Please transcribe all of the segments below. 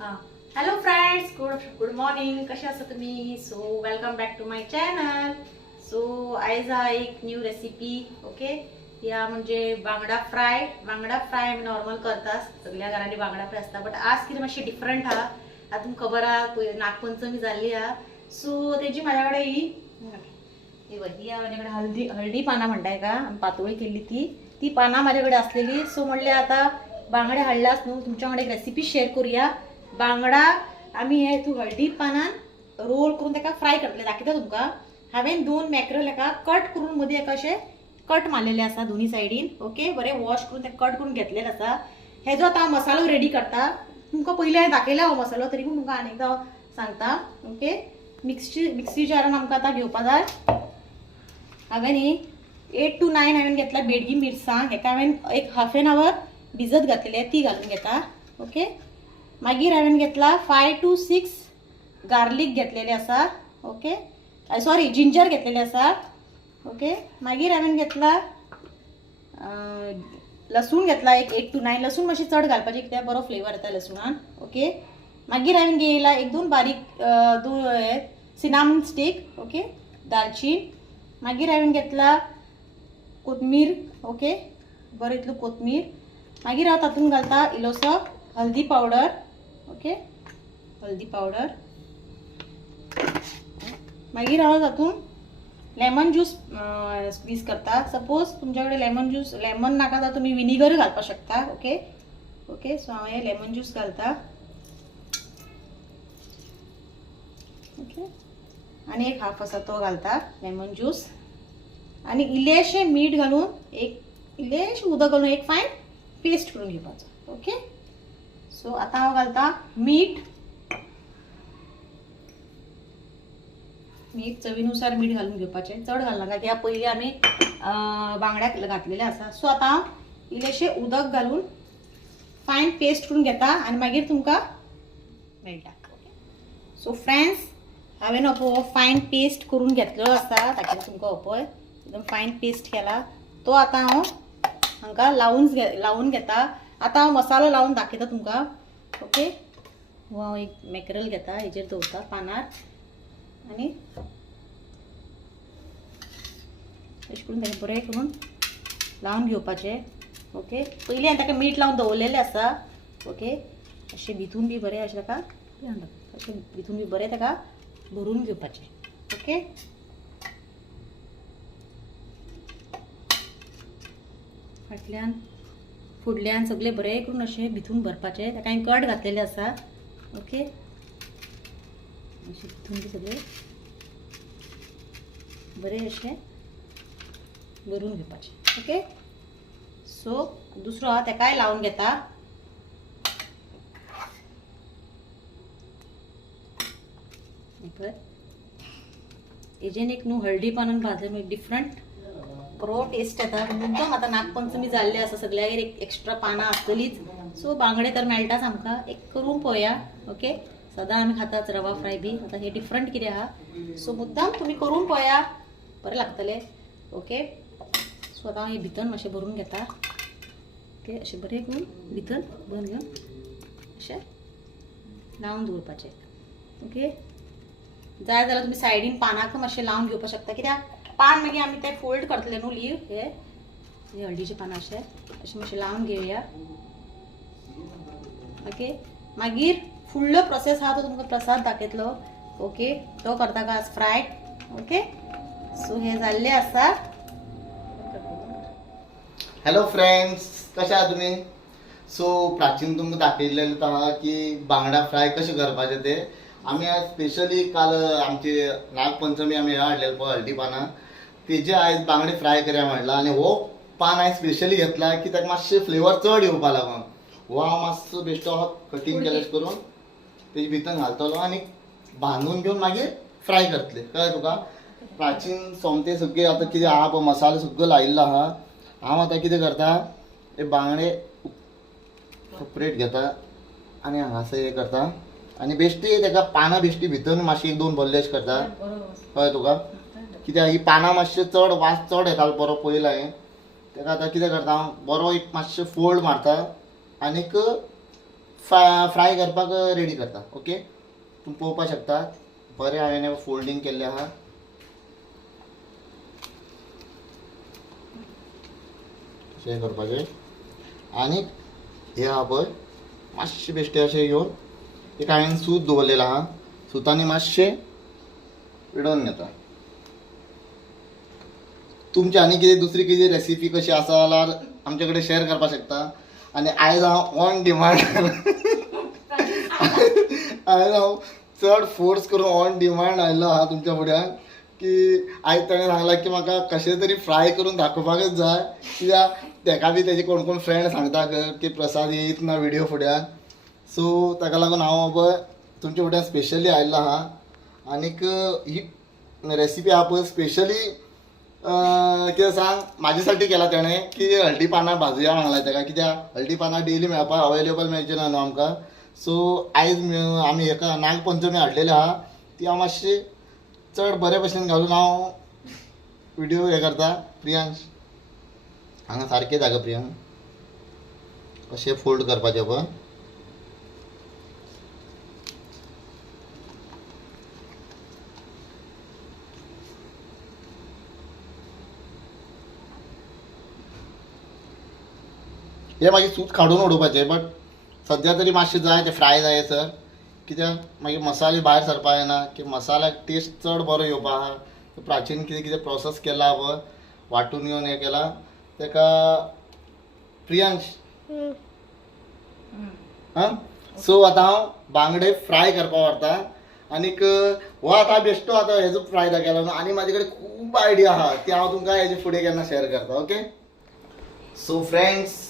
Hello friends, good morning. कशा आसा तुम्ही? So welcome back to my channel. So आयज हा एक न्यू रेसिपी. ओके, या म्हणजे बांगडा फ्राय आम्ही नॉर्मल करतात, सगळ्या घरांनी बांगडा फ्राय असता, बट आज कितें मातशें डिफरंट हा. आता तुमकां खबर हा नागपंचमी जाल्ली हा. सो तेजी माझ्याकडे ही माझ्याकडे हळदी पाना म्हणताय का, पातोळी केली ती पाना माझ्याकडे असलेली. सो म्हणले आता बांगडे हाडलास न्हू, तुमच्याकडे एक रेसिपी शेअर करूया. बांगडा आम्ही हे तू हळदी पानान रोल करून ताका फ्राय करतले दाखयता तुमकां. हांवें 2 मॅक्रल एका कट करून मदीं एका अशें कट मारलेले आसा दोन्ही सायडीन. ओके, बरें वॉश करून ते कट करून घेतलेले आसा. हेजो आतां हांव मसालो रेडी करता. तुमकां पयलीं हांवें दाखयला हो मसालो, तरी पूण तुमकां आनीकदा सांगता. ओके, मिक्सी जारान आमकां आतां घेवपा जाय. हांवें न्ही 8 to 9 हांवें घेतला बेडगी मिरसांग. हेका हांवें एक हाफ एन आवर भिजत घातलेले, ती घालून घेता. ओके, मागीर हांवें घेतला 5 to 6 गार्लीक घेतलेले आसा. ओके, सॉरी जिंजर घेतलेले आसा. ओके, मागीर हांवें घेतला लसूण घेतला एक 8 to 9. लसूण मातशी चड घालपाची कित्याक बरो फ्लेवर येता लसुणान. ओके, मागीर हांवें घेयला एक 2 बारीक सिनामन स्टिक. ओके, दालचीन. मागीर हांवें घेतला कोथमीर. ओके, बरो इतलो कोथमीर. मागीर हांव तातूंत घालता इल्लोसो हल्दी पावडर. ओके, हल्दी पावडर. मागीर हांव तातूंत लेमन ज्यूस स्क्वीज करता. सपोज तुमच्याकडे लेमन नाका जाल्यार तुमी विनेगर घालपाक शकता. ओके ओके, सो हांव हे लेमन ज्यूस घालता. ओके, आनी एक हाफ आसा तो घालता लेमन ज्यूस. आनी इल्लेशें मीठ घालून इल्लेशें उदक घालून एक फायन पेस्ट करून घेवपाचो. ओके, सो आतां हांव घालता मीठ चवीनुसार मीठ घालून घेवपाचें, चड घालनाका कित्याक पयलीं आमी बांगड्याक घातलेले आसा. सो आतां हांव इल्लेशें उदक घालून फायन पेस्ट करून घेता आनी मागीर तुमकां मेळटा. सो फ्रेंड्स, हांवें हो फायन पेस्ट करून घेतलेलो आसा, ताका तुमकां हो पळय एकदम फायन पेस्ट केला तो. आतां हांव हांकां लावून घेता. आतां हांव मसालो लावून दाखयता तुमकां. ओके, हो हांव एक मॅक्रल घेता, हेजेर दवरता पानार आनी अशें करून ताका बरें करून लावन घेवपाचें. ओके, पयलीं हांवें ताका मीठ लावन दवरलेलें आसा. ओके, अशें भितून बी बरें अशें ताका अशें भितून बी बरें ताका भरून घेवपाचें. ओके, फाटल्यान फुडल्यान सगळें बरें करून अशें भितून भरपाचें. ताका हांवें कट घातलेलें आसा. ओके, अशें भितून बी सगळें बरें अशें भरून घेवपाचें. ओके, सो दुसरो हांव ताकाय लावन घेता. हेजेन एक न्हू हळदी पानान भाजलें एक डिफरंट बरो टेस्ट येता. एकदम आतां नागपंचमी जाल्ली आसा, सगळ्यागेर एक एक्स्ट्रा पानां आसतलीच. सो बांगडे तर मेळटाच आमकां, एक करून पळोवया. ओके, सदां आमी खाताच रवा फ्राय बी, आतां हे डिफरंट कितें आहा. सो मुद्दाम तुमी करून पळोवया, बरें लागतलें. ओके, सो आतां हांव हे भितर मातशें भरून घेता. ओके, अशें बरें करून भितर भरून घेवन अशें लावन दवरपाचें. ओके, जाय जाल्यार तुमी सायडीन पानाक मातशें लावन घेवपाक शकता, कित्याक पान मागीर आमी ते फोल्ड करतले न्हू लीव हे हळदीचे पानां अशें मातशें लावन घेवया. ओके, मागीर फुडलो प्रोसेस आहा तो तुमकां प्रसाद दाखयतलो. ओके, तो करता का आज फ्राय. ओके, सो हे जाल्लें आसा. हॅलो फ्रेंड्स, कशे आहात तुम्ही? सो प्राचीन तुमकां दाखयलेलें आहा की बांगडा फ्राय कशें करपाचें ते. आमी आज स्पेशली काल आमची नागपंचमी आमी हाडलेलें पळय हळदी पानां, तेजे आयज बांगडे फ्राय करया म्हणला. आनी हो पान हांवें स्पेशली घेतला की ताका मातशें फ्लेवर चड येवपा लागून. हो हांव मातसो बेश्टो कटींग केलें करून तेजे भितर घालतलो आनी बांदून घेवन मागीर फ्राय करतले. कळ्ळें तुका? प्राचीन सोमते सगळे आतां कितें आहा पळय मसालो सगळो लायिल्लो आहा. हांव आतां कितें करता, हे बांगडे सेपरेट घेता आनी हांगासर हे करता आनी बेश्टी ताका पानां बेश्टी भितर मातशी 1-2 भरले अशें करता. कळ्ळें तुका? कित्याक ही पानां मातशें चड वास चड येतालो बरो पयला हांवें. ताका आतां कितें करता हांव बरो एक मातशें फोल्ड मारता आनीक फ्राय करपाक रेडी करता. ओके, तुम्ही पळोवपाक शकता बरे हांवें फोल्डिंग केल्ले आहा. अशें करपाचें आनी हे आहा पळय मातशे बेश्टे अशें घेवन एक हांवें सूत दवरलेलो आहा. सुतांनी मातशें विडोवन घेता. तुमची आनी कितें दुसरी कितें रेसिपी कशी आसा जाल्यार आमचे कडेन शेअर करपाक शकता. आनी आयज हांव ऑन डिमांड आयज हांव चड फोर्स करून ऑन डिमांड आयिल्लो आहा तुमच्या फुड्यान की आयज ताणें सांगलां की म्हाका कशें तरी फ्राय करून दाखोवपाकच जाय. कित्याक ताका बी तेजे कोण कोण फ्रेंड सांगता की प्रसाद येयत ना व्हिडिओ फुड्यान. सो ताका लागून हांव पळय तुमच्या फुड्यान स्पेशली आयिल्लो आहा. आनीक ही रेसिपी आहा पळय स्पेशली कितें सांग म्हाजेसाठी केला तेणें की हळदी पानां भाजुया सांगलां ताका. कित्याक हळदी पानां डेली मेळपाक अवेलेबल मेळची ना न्हू आमकां. सो आयज आमी हेका नागपंचमी हाडलेली आहा ती हांव मातशी चड बरे भशेन घालून हांव व्हिडिओ हे करता. प्रियांश हांगा सारकें जागा प्रियांक अशें फोल्ड करपाचें पळय. हे मागीर सूत काडून उडोवपाचें बट सद्या तरी मातशें जाय तें फ्राय जाय सर. कित्याक मागीर मसाले भायर सरपा येना की मसाल्याक टेस्ट चड बरो येवपा आहा. प्राचीन कितें कितें प्रोसेस केला पळय वांटून घेवन हें केला ताका प्रियांश हां. सो आतां हांव बांगडे फ्राय करपाक व्हरता. आनीक हो आतां बेश्टो आतां हेजो फ्राय केलो न्हू आनी म्हाजे कडेन खूब आयडिया आहा ती हांव तुमकां हेजे फुडें केन्ना शेअर करता. ओके, सो फ्रेंड्स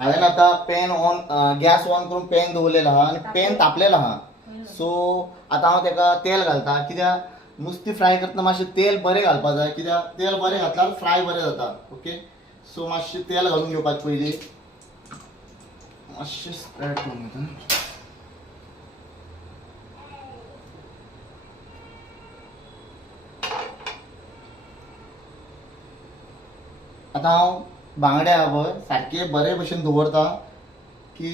हांवें आतां पॅन ऑन गॅस ऑन करून पॅन दवरलेलो आहा आनी पॅन तापलेलो आहा. सो आतां हांव ताका तेल घालता. कित्याक नुस्तें फ्राय करतना मातशें तेल बरें घालपा जाय. कित्याक तेल बरें घातल्यार फ्राय बरें जाता. ओके, सो मातशें तेल घालून घेवपाचें पयलीं मातशें स्प्रेड करून घेता. आतां हांव बांगडे आहा पळय सारके बरे भशेन दवरता की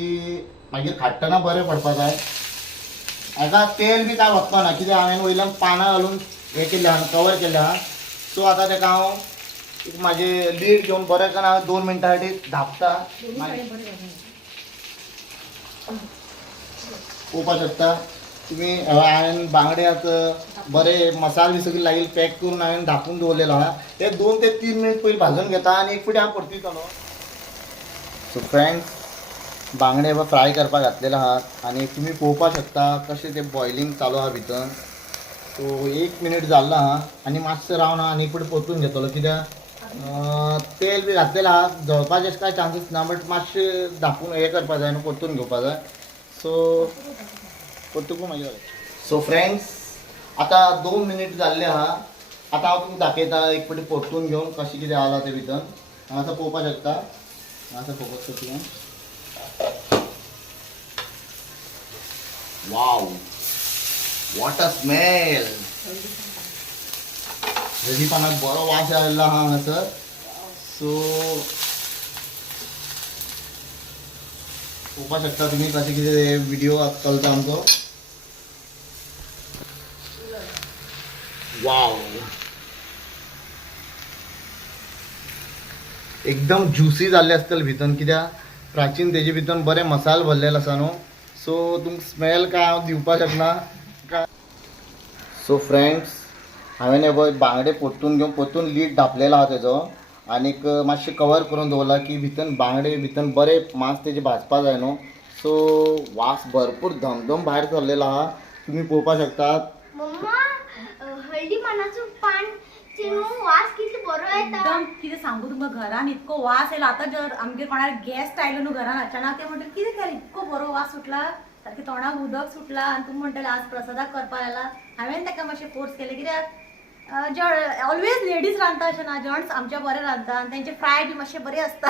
मागीर खाट्टना बरें पडपा जाय. हाका तेल बी कांय वचपा ना कित्याक हांवें वयल्यान पानां घालून हें केल्लें आहा कवर केल्लें आहा. सो आतां ताका हांव एक म्हाजें लीड घेवन बरें करून हांव 2 मिनटां खातीर धांपता. पळोवपाक शकता तुमी हांवें बांगडे आतां बरे मसाले बी सगळे लागीं पॅक करून हांवें धापून दवरलेलो आहा. हे 2 ते 3 मिनट पयलीं भाजून घेता आनी एक फावटी हांव परतीतालो. सो फ्रेंड्स बांगडे फ्राय करपाक घातलेले आहात आनी तुमी पळोवपाक शकता कशें तें बॉयलिंग चालू आहा भितर. सो 1 मिनीट जाल्लो आहा आनी मातशें रावन हांव आनी एक फावटी परतून घेतलो. कित्याक तेल बी घातलेलें आहा जळपाचे कांय चान्सीस ना बट मातशें धापून हें करपा जाय न्हू परतून घेवपा जाय. सो परतून मागीर सो फ्रेंड्स आतां 2 मिनीट जाल्ले आहा. आतां हांव तुमकां दाखयता एक फावटी परतून घेवन कशें कितें जालां तें भितर. हांगासर पळोवपाक शकता. हांगासर फोकस करता. Wow what a smell. हळदी पानाक बरो वास आयिल्लो आहा हांगासर. सो पळोवपाक शकता तुमी कशें कितें व्हिडिओ चलता आमचो. वाव एकदम ज्युसी जाल्ले आसतले भितर कित्याक प्राचीन तेजे भितर बरे मसाले भरलेले आसा न्हू. सो तुमकां स्मेल काय हांव दिवपाक शकना. सो फ्रेंड्स हांवें हे बांगडे परतून घेवन परतून लीड धापलेलो आहा तेजो आनीक मातशें कवर करून दवरला की भितर बांगडे भितर बरे मांस तेजे भाजपा जाय न्हू. सो वास भरपूर धमधम भायर सरलेलो आहा तुमी पळोवपाक शकतात. हळदी पानाचो पान वास किती बरो येता. एकदम कितें सांगू तुमकां घरान इतको वास येयलो. आतां जर आमगे कोणार गेस्ट आयलो न्हू घरान अचानक ते म्हणटा कितें केलें इतको बरो वास सुटला सारकें तोंडाक उदक सुटला आनी तुमी म्हणटाले आज प्रसादाक करपा लायला. हांवें ताका मातशें फोर्स केलें कित्याक ऑलवेज लेडीज रांदता अशें ना जेंट्स आमचे बरे रांदता आनी तेंचे फ्राय बी मातशें बरें आसता.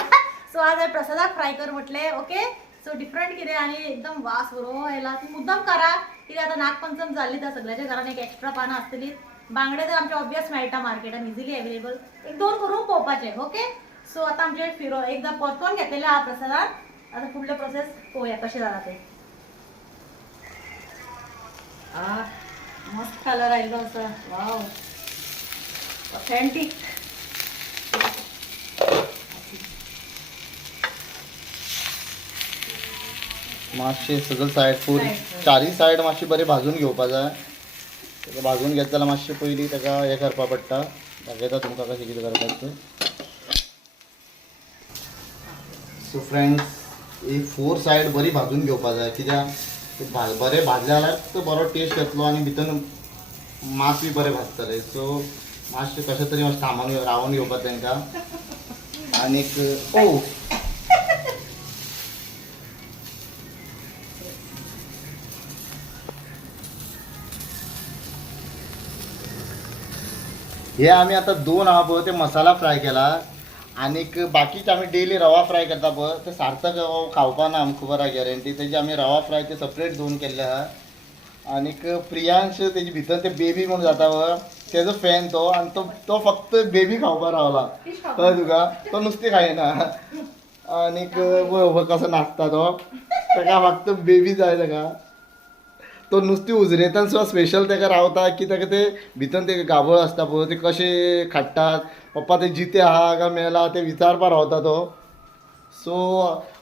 सो आज हांवें प्रसादाक फ्राय कर म्हटलें. ओके, सो डिफरंट कितें आनी एकदम वास बरो येयला. तुमी मुद्दाम करा कित्याक आतां नागपंचम जाल्ली तर सगळ्याच्या घरान एक एक्स्ट्रा पानां आसतली. बांगडे तर आमचे ऑब्वियस मेळटा मार्केटान इजिली अवेलेबल. 1-2 करून पळोवपाचें. ओके, सो आतां आमचे फिरो एकदां परतून घेतलेले आहा प्रसादान. आतां फुडले प्रोसेस पळोवया कशें जालां तें. मस्त कलर आयलो असा वाव ऑथेंटिक. मातशे सगळं सायड फूड Side. चारी सायड मातशी बरी भाजून घेवपा जाय. तेका भाजून घेत जाल्यार मातशें पयलीं तेका हें करपा पडटा. दाखयता तुमकां कशें कितें करपाचें तें. सो फ्रेंड्स ही 4 सायड बरी भाजून घेवपा जाय कित्याक बरें भाजले जाल्यार तो बरो टेस्ट येतलो आनी भितर मांस बी बरें भाजतलें. सो मातशें कशें तरी मातशें थांबोन रावन घेवपाक तेंकां. आनीक ओ हे आमी आतां 2 आहा पळय ते मसाला फ्राय केला. आनीक बाकीचे आमी डेली रवा फ्राय करता पळय ते सार्थक खावपा ना आमकां खबर आहा गॅरंटी. तेजे आमी रवा फ्राय ते सेपरेट 2 केल्ले आहा. आनीक प्रियांश तेजे भितर ते बेबी म्हणून जाता पळय तेजो फॅन तो आनी तो फक्त बेबी खावपा रावला कळ्ळें तुका. तो नुस्तें खायना. आनीक कसो नाचता तो तेका फक्त बेबी जाय तेका. तो नुस्तें उजरेतान सुद्दां स्पेशल तेका रावता की तेका ते भितर ते गाबळ आसता पळय ते कशे खाट्टात पप्पा ते जिते आहा काय मेला ते विचारपा रावता तो. सो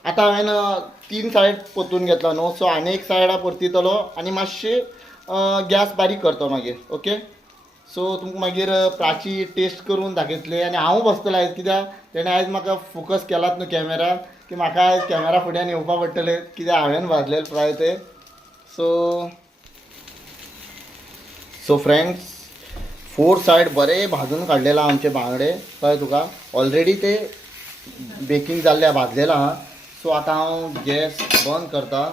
आतां हांवें 3 सायड परतून घेतला न्हू. सो आनी एक सायडा परतितलो आनी मातशें गॅस बारीक करतो मागीर. ओके. सो तुमकां मागीर प्राची टेस्ट करून दाखयतले आनी हांव बसतलो आयज कित्याक तेणें आयज म्हाका फोकस केलात न्हू कॅमेरा की म्हाका आयज कॅमेरा फुड्यान येवपा पडटलें कित्याक हांवें भाजलेले फ्राय ते. सो फ्रेंड्स 4 सायड बरे भाजून काडलेला आमचे बांगडे कळ्ळें तुका. ऑलरेडी ते बेकिंग जाल्ले भाजलेला आहा. सो आतां हांव गॅस बंद करता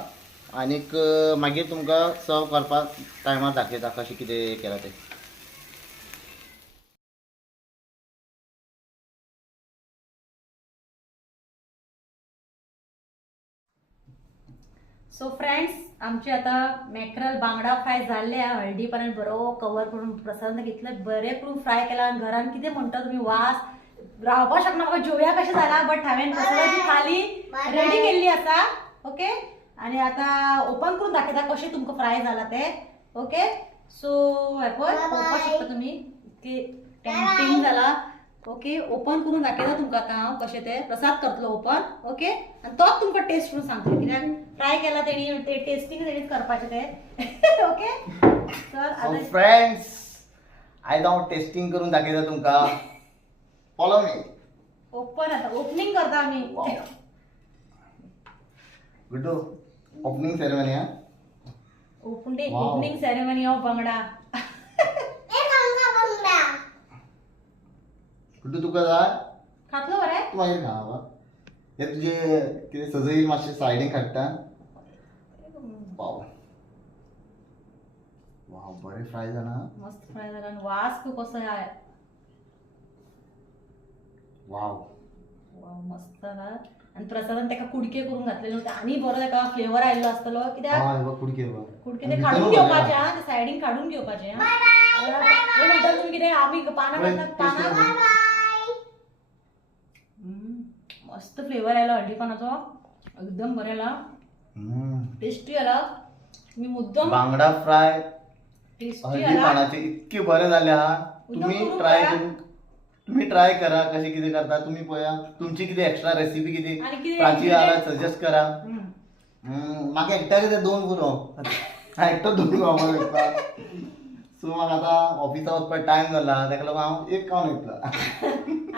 आनीक मागीर तुमकां सर्व करपाक टायमार दाखयता कशें कितें केलां तें. सो फ्रेंड्स आमचे आता मॅक्रल बांगडा फ्राय जाल्ले हळदी पर्यंत बरो कवर करून प्रसाद घेतलं बरे करून फ्राय केला. आणि घरान कितें म्हणटा तुमी वास रावपा शकना म्हाका जेवया कशें जाला. बट हांवें प्रसादाची थाली रेडी केल्ली आसा. ओके. आणि आता ओपन करून दाखयता कशें तुमकां फ्राय जाला ते. ओके. सो हे पळय पळोवपाक शकता तुमी की टेम्पटिंग जाला. ओके. ओपन करून दाखयता तुमकां आतां हांव कशें ते प्रसाद करतलो ओपन. ओके. आनी तोच तुमकां टेस्ट करून सांगतलो कित्याक ट्राय केला तेणी ते टेस्टिंग तेणीच करपाचें ते. ओके. तर सो फ्रेंड्स आयज हांव टेस्टिंग करून दाखयता तुमकां. Follow me. ओपन आता ओपनिंग करता आमी. गुड्डू ओपनिंग सेरेमनी हा. ओपनिंग सेरेमनी ऑफ बांगडा. गुड्डू तुका जाय खातलो बरे. तू मागीर खा बाबा. हे तुजे कितें सजयील मातशें सायडीक काडटा. वाव वाव बरें फ्राय जाला. मस्त फ्राय जाला आणि वास खूप असं आहे. वाव वाव मस्त ना. आणि प्रसादान तेका कुडके करून घातलेले होते आणि बरो तेका फ्लेवर आयलो आसतलो कित्याक हा हे बघ कुडके बघ. कुडके ते काढून घेवपाचे हा ते सायडीन काढून घेवपाचे हा. नंतर तुम्ही कितें आमी पानां घालतात पानां. मस्त फ्लेवर आयलो हळदी पानाचो एकदम बरें आला. टेस्टी आला. मी मुद्दम बांगडा फ्राय टेस्टी हळदी आला. पानाचे इतके बरे जाले हा. तुम्ही ट्राय करा कशें कितें करता तुमी पळया. तुमची कितें एक्स्ट्रा रेसिपी कितें आणि कितें प्राची आला सजेस्ट करा. म्हाका एकट्या कितें 2 पुरो. एकटो 2 खावपाक शकता. सो म्हाका आतां ऑफिसा वचपाक टायम जाला ताका लागून हांव एक खावन येतलो.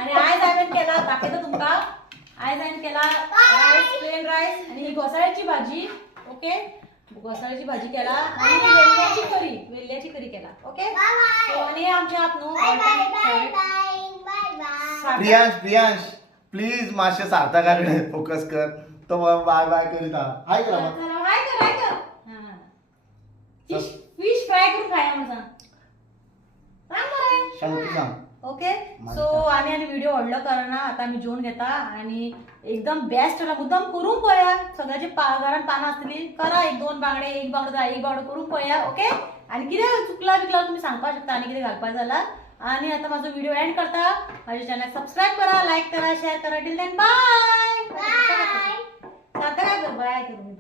आणि आयज हांवें केला दाखयता तुमकां. आयज हांवें केला रायस प्लेन रायस आणि ही घोसाळ्याची भाजी. ओके. घोसाळ्याची भाजी केला आणि वेल्ल्याची करी केला. ओके. सो आणि हे आमचे हात न्हू प्रियांश प्लीज मातशें सार्थका कडेन फोकस कर. तो बाय बाय करीत आहा. हाय करा हाय कर. फिश फ्राय करून खाया म्हणून सांग बरें. सांग. ओके. सो आणि व्हिडिओ व्हडलो करना आता आम्ही जेवण घेता आणि एकदम बेस्ट मुद्दाम करून पळया. सगळ्याची घरात पानां आसतली करा. 1-2 बांगडे एक बांगडो करून पळया. ओके. आणि कितें चुकला बिकला तुम्ही सांगपाक शकता आणि कितें घालपाक जाला. आणि आता माझा व्हिडिओ एंड करता. माझ्या चॅनल सबस्क्राईब करा, लाईक करा, शेअर करा. Till then bye. Bye. Bye करू मी.